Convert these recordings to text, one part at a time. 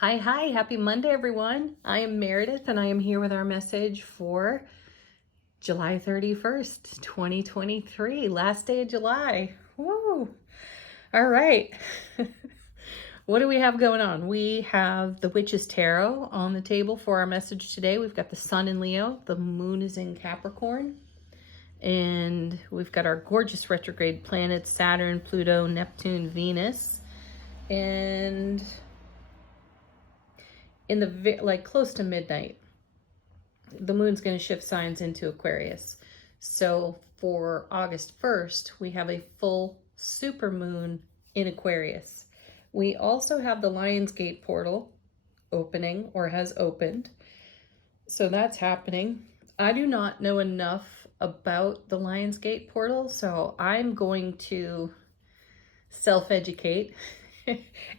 Hi, happy Monday, everyone. I am Meredith, and I am here with our message for July 31st, 2023, last day of July. Woo! All right. What do we have going on? We have the Witch's Tarot on the table for our message today. We've got the Sun in Leo, the Moon is in Capricorn, and we've got our gorgeous retrograde planets, Saturn, Pluto, Neptune, Venus, and in the close to midnight, the moon's going to shift signs into Aquarius. So for August 1st, we have a full super moon in Aquarius. We also have the Lionsgate portal opening, or has opened. So that's happening. I do not know enough about the Lionsgate portal, so I'm going to self-educate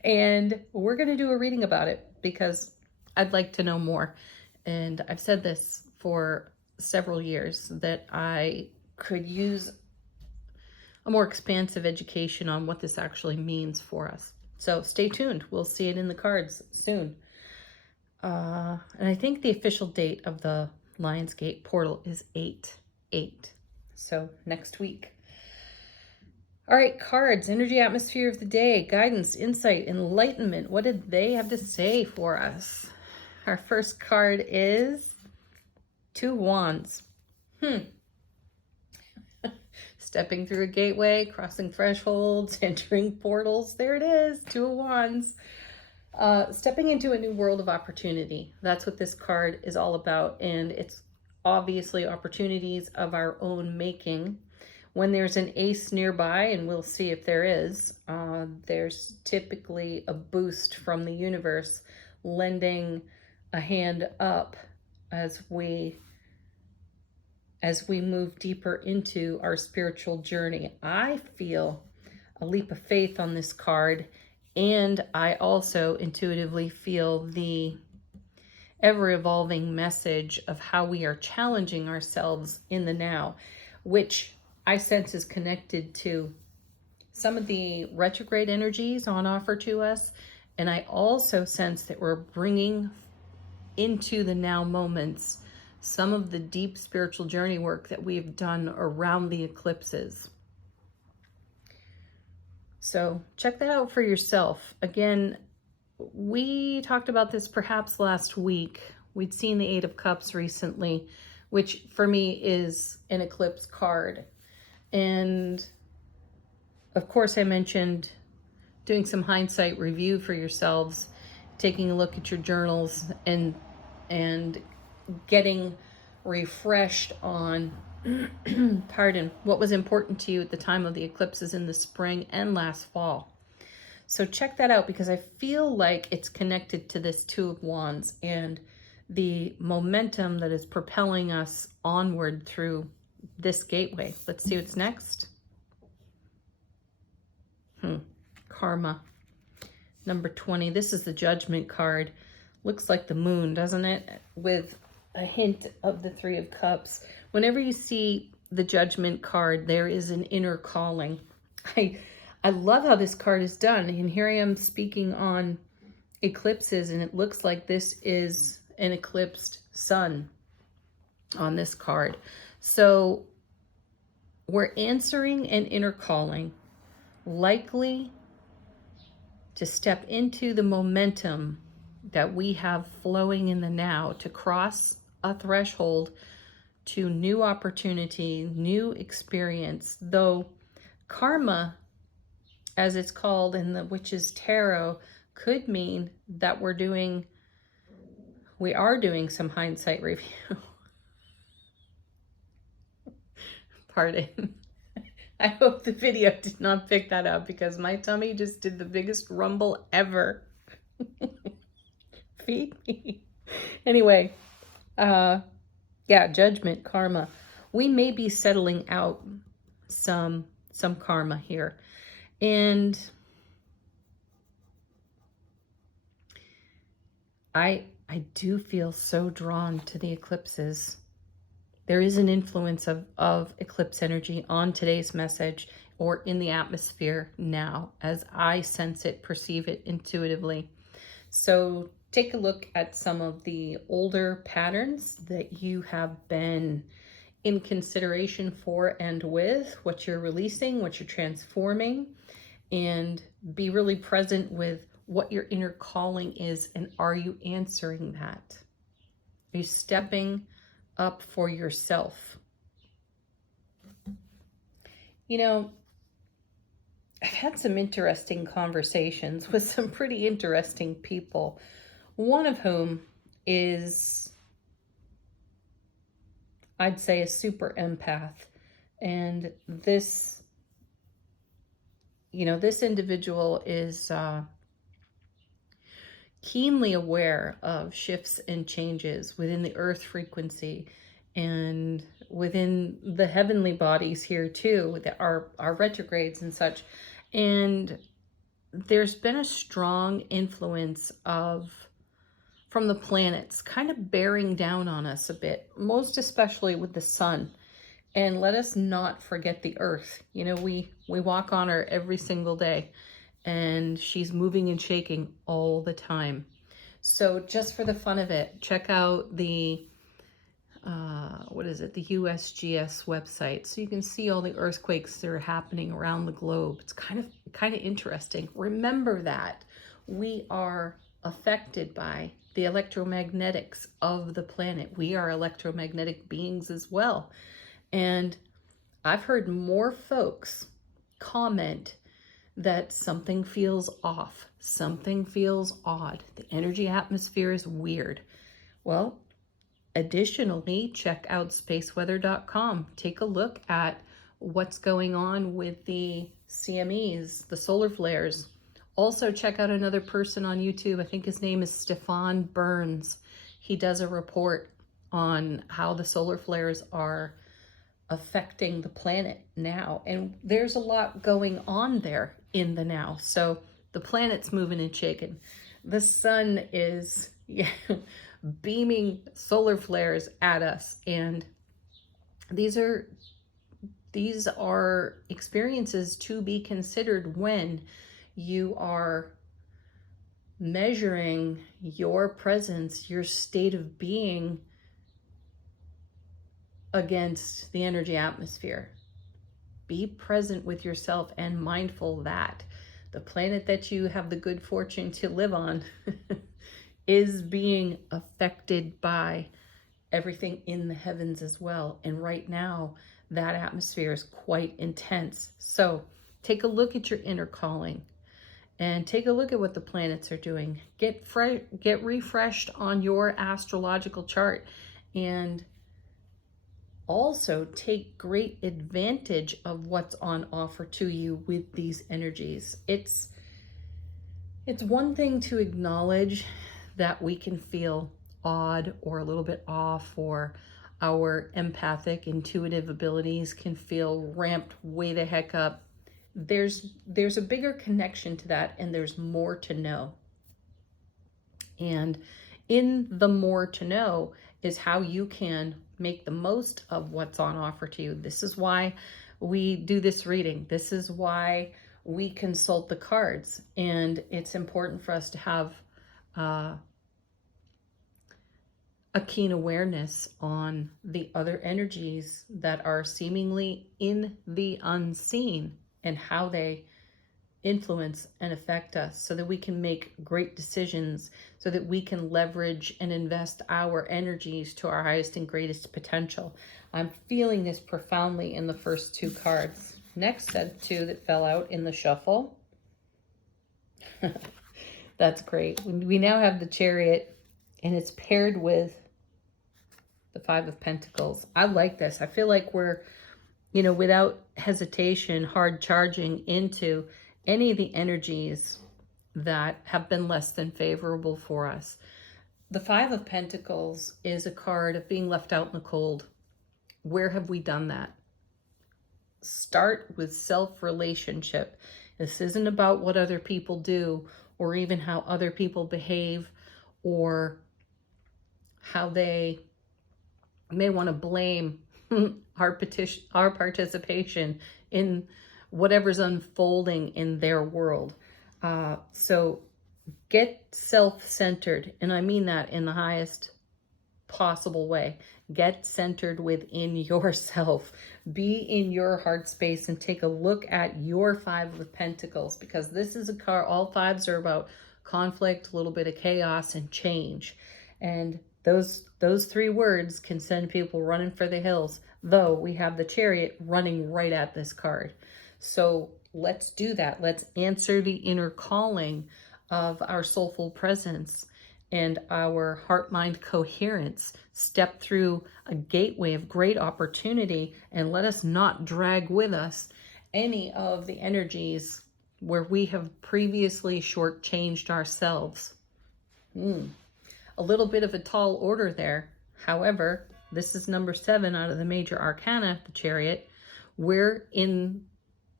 and we're going to do a reading about it because I'd like to know more. And I've said this for several years that I could use a more expansive education on what this actually means for us. So stay tuned. We'll see it in the cards soon. And I think the official date of the Lionsgate portal is 8/8. So next week. All right, cards, energy atmosphere of the day, guidance, insight, enlightenment. What did they have to say for us? Our first card is Two Wands. Stepping through a gateway, crossing thresholds, entering portals. There it is, Two of Wands. Stepping into a new world of opportunity. That's what this card is all about. And it's obviously opportunities of our own making. When there's an ace nearby, and we'll see if there is, there's typically a boost from the universe lending a hand up as we move deeper into our spiritual journey. I feel a leap of faith on this card, and I also intuitively feel the ever-evolving message of how we are challenging ourselves in the now, which I sense is connected to some of the retrograde energies on offer to us. And I also sense that we're bringing into the now moments some of the deep spiritual journey work that we've done around the eclipses. So check that out for yourself. Again, we talked about this perhaps last week. We'd seen the Eight of Cups recently, which for me is an eclipse card. And of course, I mentioned doing some hindsight review for yourselves, taking a look at your journals and getting refreshed on what was important to you at the time of the eclipses in the spring and last fall. So check that out because I feel like it's connected to this Two of Wands and the momentum that is propelling us onward through this gateway. Let's see what's next. Karma. Number 20. This is the Judgment card. Looks like the moon, doesn't it? With a hint of the Three of Cups. Whenever you see the Judgment card, there is an inner calling. I love how this card is done. And here I am speaking on eclipses, and it looks like this is an eclipsed sun on this card. So we're answering an inner calling, likely to step into the momentum that we have flowing in the now, to cross a threshold to new opportunity, new experience. Though karma, as it's called in the Witch's Tarot, could mean that we are doing some hindsight review. Pardon. I hope the video did not pick that up because my tummy just did the biggest rumble ever. Feed me. Anyway, yeah, judgment, karma. We may be settling out some karma here. And I do feel so drawn to the eclipses. There is an influence of eclipse energy on today's message or in the atmosphere now, as I sense it, perceive it intuitively. So take a look at some of the older patterns that you have been in consideration for and with, what you're releasing, what you're transforming, and be really present with what your inner calling is, and are you answering that? Are you stepping up for yourself? You know, I've had some interesting conversations with some pretty interesting people, one of whom is, I'd say, a super empath. And this, this individual is keenly aware of shifts and changes within the earth frequency and within the heavenly bodies here too, that are retrogrades and such. And there's been a strong influence from the planets kind of bearing down on us a bit, most especially with the sun. And let us not forget the earth. We walk on her every single day, and she's moving and shaking all the time. So just for the fun of it, check out the the USGS website, so you can see all the earthquakes that are happening around the globe. It's kind of interesting. Remember that we are affected by the electromagnetics of the planet. We are electromagnetic beings as well. And I've heard more folks comment that something feels off, something feels odd, the energy atmosphere is weird. Well, additionally, check out spaceweather.com. Take a look at what's going on with the CMEs, the solar flares. Also, check out another person on YouTube. I think his name is Stefan Burns. He does a report on how the solar flares are affecting the planet now. And there's a lot going on there in the now. So the planet's moving and shaking. The sun is beaming solar flares at us. And these are experiences to be considered when you are measuring your presence, your state of being against the energy atmosphere. Be present with yourself and mindful that the planet that you have the good fortune to live on is being affected by everything in the heavens as well. And right now, that atmosphere is quite intense. So take a look at your inner calling and take a look at what the planets are doing. Get refreshed on your astrological chart, and also take great advantage of what's on offer to you with these energies. It's one thing to acknowledge that we can feel odd or a little bit off, or our empathic, intuitive abilities can feel ramped way the heck up. There's a bigger connection to that, and there's more to know. And in the more to know is how you can make the most of what's on offer to you. This is why we do this reading. This is why we consult the cards. And it's important for us to have a keen awareness on the other energies that are seemingly in the unseen and how they influence and affect us, so that we can make great decisions, so that we can leverage and invest our energies to our highest and greatest potential. I'm feeling this profoundly in the first two cards. Next set two that fell out in the shuffle. That's great. We now have the Chariot, and it's paired with the Five of Pentacles. I like this. I feel like we're, without hesitation, hard charging into any of the energies that have been less than favorable for us. The Five of Pentacles is a card of being left out in the cold. Where have we done that? Start with self-relationship. This isn't about what other people do, or even how other people behave, or how they may want to blame our participation in whatever's unfolding in their world. So Get self-centered, and I mean that in the highest possible way. Get centered within yourself. Be in your heart space and take a look at your Five of Pentacles, because this is a card, all fives are about conflict, a little bit of chaos and change. And those three words can send people running for the hills, though we have the Chariot running right at this card. So let's do that. Let's answer the inner calling of our soulful presence and our heart-mind coherence. Step through a gateway of great opportunity, and let us not drag with us any of the energies where we have previously shortchanged ourselves. A little bit of a tall order there. However, this is number 7 out of the major arcana, the Chariot. We're in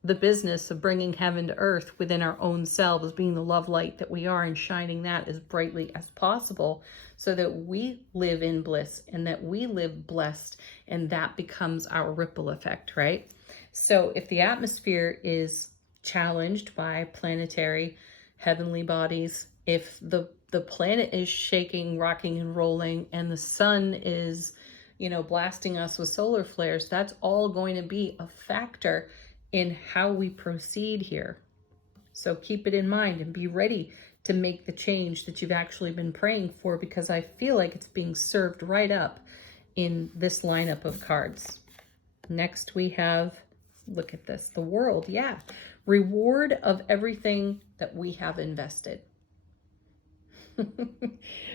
the business of bringing heaven to earth within our own selves, being the love light that we are, and shining that as brightly as possible so that we live in bliss and that we live blessed, and that becomes our ripple effect, right? So if the atmosphere is challenged by planetary heavenly bodies, if the planet is shaking, rocking, and rolling, and the sun is, blasting us with solar flares, that's all going to be a factor in how we proceed here. So keep it in mind and be ready to make the change that you've actually been praying for, because I feel like it's being served right up in this lineup of cards. Next we have, look at this, the World. Yeah, reward of everything that we have invested.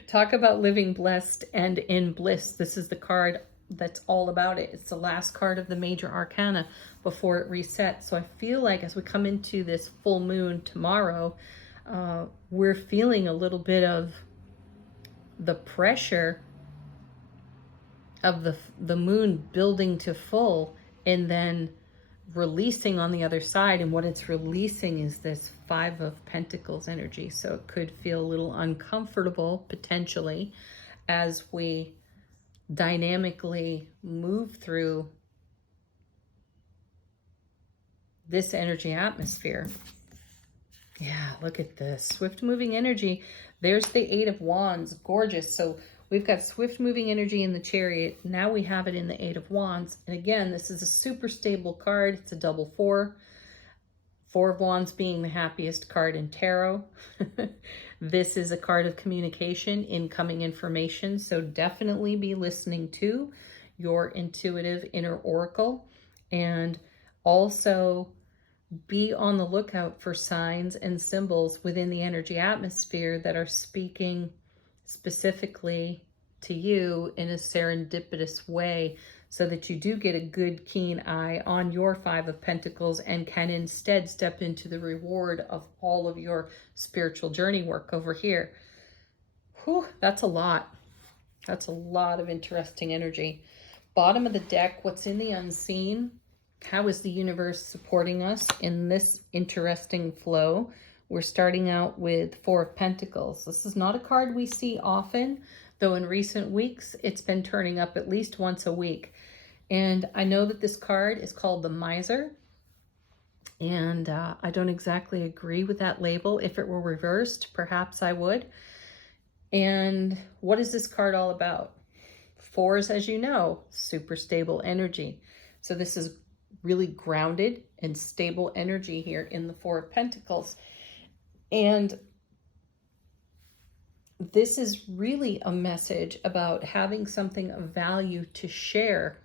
Talk about living blessed and in bliss. This is the card that's all about it. It's the last card of the major arcana before it resets. So I feel like as we come into this full moon tomorrow, we're feeling a little bit of the pressure of the moon building to full and then releasing on the other side. And what it's releasing is this Five of Pentacles energy. So it could feel a little uncomfortable potentially as we dynamically move through this energy atmosphere. Yeah, look at this swift moving energy. There's the Eight of Wands, gorgeous. So we've got swift moving energy in the Chariot. Now we have it in the Eight of Wands. And again, this is a super stable card. It's a double 4. 4 of Wands being the happiest card in tarot. This is a card of communication, incoming information. So definitely be listening to your intuitive inner oracle, and also be on the lookout for signs and symbols within the energy atmosphere that are speaking specifically to you in a serendipitous way, so that you do get a good keen eye on your Five of Pentacles and can instead step into the reward of all of your spiritual journey work over here. Whew, that's a lot. That's a lot of interesting energy. Bottom of the deck, what's in the unseen? How is the universe supporting us in this interesting flow? We're starting out with 4 of Pentacles. This is not a card we see often, though in recent weeks it's been turning up at least once a week. And I know that this card is called the Miser, and I don't exactly agree with that label. If it were reversed, perhaps I would. And what is this card all about? 4s, as you know, super stable energy. So this is really grounded and stable energy here in the 4 of Pentacles. And this is really a message about having something of value to share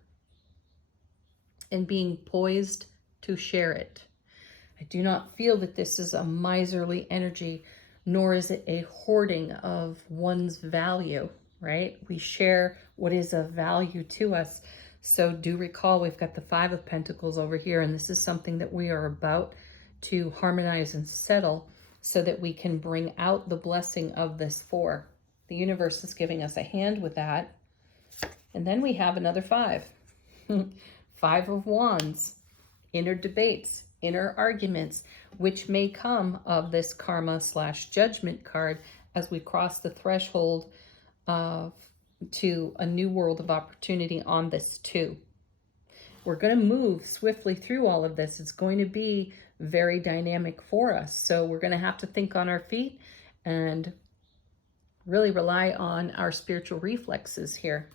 and being poised to share it. I do not feel that this is a miserly energy, nor is it a hoarding of one's value, right? We share what is of value to us. So do recall we've got the 5 of Pentacles over here, and this is something that we are about to harmonize and settle so that we can bring out the blessing of this 4. The universe is giving us a hand with that. And then we have another 5. 5 of Wands, inner debates, inner arguments, which may come of this karma/judgment card as we cross the threshold to a new world of opportunity on this too. We're going to move swiftly through all of this. It's going to be very dynamic for us. So we're going to have to think on our feet and really rely on our spiritual reflexes here.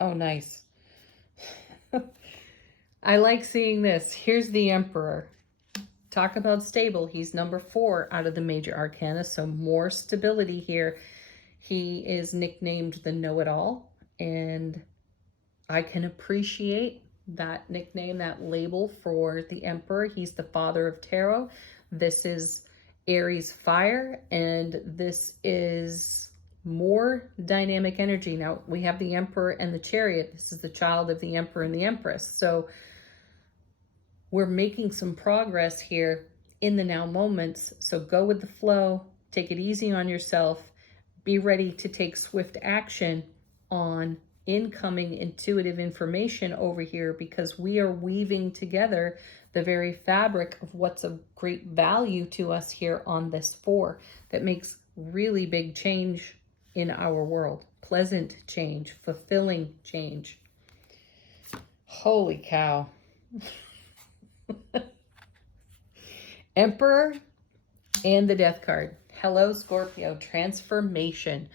Oh, nice. I like seeing this. Here's the Emperor. Talk about stable. He's number 4 out of the major arcana, so more stability here. He is nicknamed the Know-It-All, and I can appreciate that nickname, that label for the Emperor. He's the father of tarot. This is Aries fire, and this is more dynamic energy. Now, we have the Emperor and the Chariot. This is the child of the Emperor and the Empress. So we're making some progress here in the now moments. So go with the flow, take it easy on yourself, be ready to take swift action on incoming intuitive information over here, because we are weaving together the very fabric of what's of great value to us here on this 4 that makes really big change in our world. Pleasant change, fulfilling change. Holy cow. Emperor and the Death card. Hello, Scorpio. Transformation.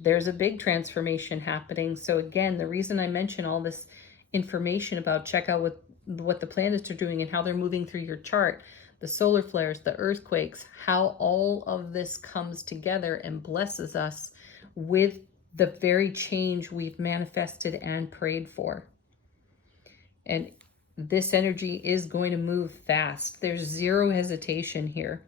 There's a big transformation happening. So again, the reason I mention all this information about check out what the planets are doing and how they're moving through your chart, the solar flares, the earthquakes, how all of this comes together and blesses us with the very change we've manifested and prayed for. And this energy is going to move fast. There's zero hesitation here.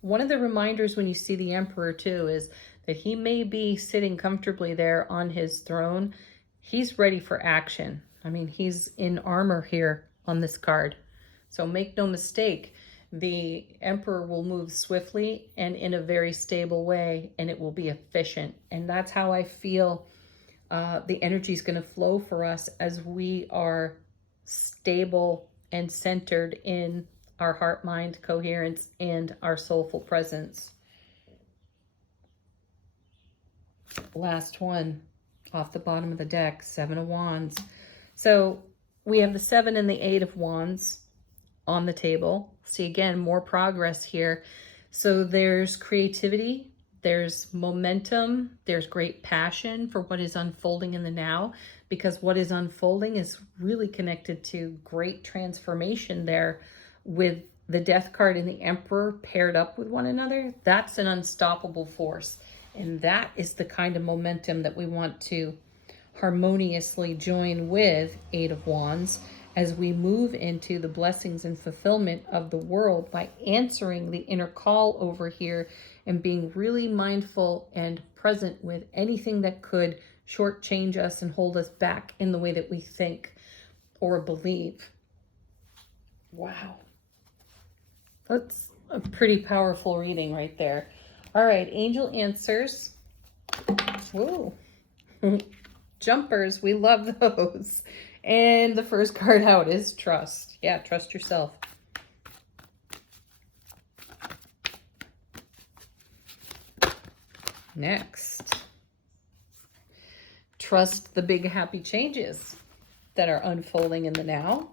One of the reminders when you see the Emperor too is that he may be sitting comfortably there on his throne. He's ready for action. I mean, he's in armor here on this card. So make no mistake, the Emperor will move swiftly and in a very stable way, and it will be efficient. And that's how I feel the energy is going to flow for us as we are stable and centered in our heart, mind, coherence, and our soulful presence. Last one off the bottom of the deck, 7 of Wands. So we have the 7 and the 8 of Wands on the table. See, again, more progress here. So there's creativity, there's momentum, there's great passion for what is unfolding in the now, because what is unfolding is really connected to great transformation there with the Death card and the Emperor paired up with one another. That's an unstoppable force. And that is the kind of momentum that we want to harmoniously join with 8 of Wands as we move into the blessings and fulfillment of the world by answering the inner call over here and being really mindful and present with anything that could shortchange us and hold us back in the way that we think or believe. Wow. That's a pretty powerful reading right there. All right, angel answers. Whoa. Jumpers, we love those. And the first card out is trust. Yeah, trust yourself. Next, trust the big happy changes that are unfolding in the now.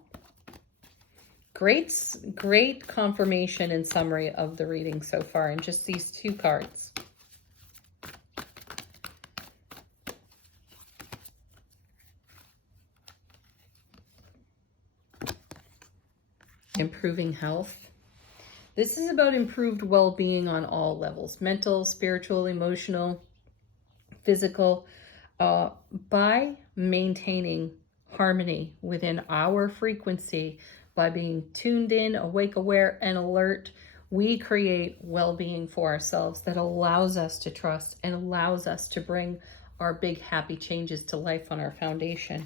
Great confirmation and summary of the reading so far in just these 2 cards. Improving health. This is about improved well-being on all levels, mental, spiritual, emotional, physical, by maintaining harmony within our frequency, by being tuned in, awake, aware, and alert. We create well-being for ourselves that allows us to trust and allows us to bring our big happy changes to life on our foundation.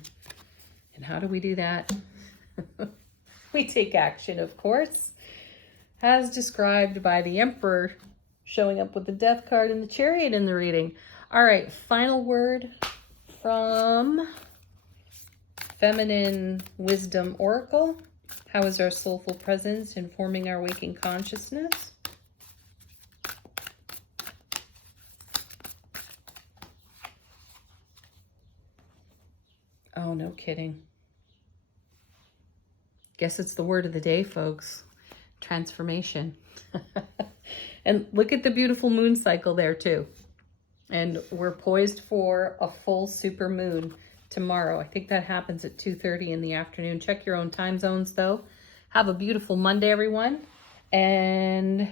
And how do we do that? We take action, of course, as described by the Emperor showing up with the Death card and the Chariot in the reading. All right, final word from Feminine Wisdom Oracle. How is our soulful presence informing our waking consciousness? Oh, no kidding. Guess it's the word of the day, folks. Transformation. And look at the beautiful moon cycle there too. And we're poised for a full super moon tomorrow. I think that happens at 2:30 in the afternoon. Check your own time zones though. Have a beautiful Monday, everyone. And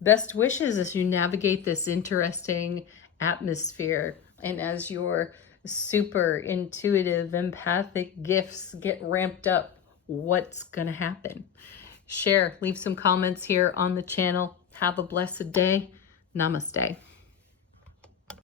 best wishes as you navigate this interesting atmosphere and as your super intuitive, empathic gifts get ramped up. What's going to happen? Share, leave some comments here on the channel. Have a blessed day. Namaste.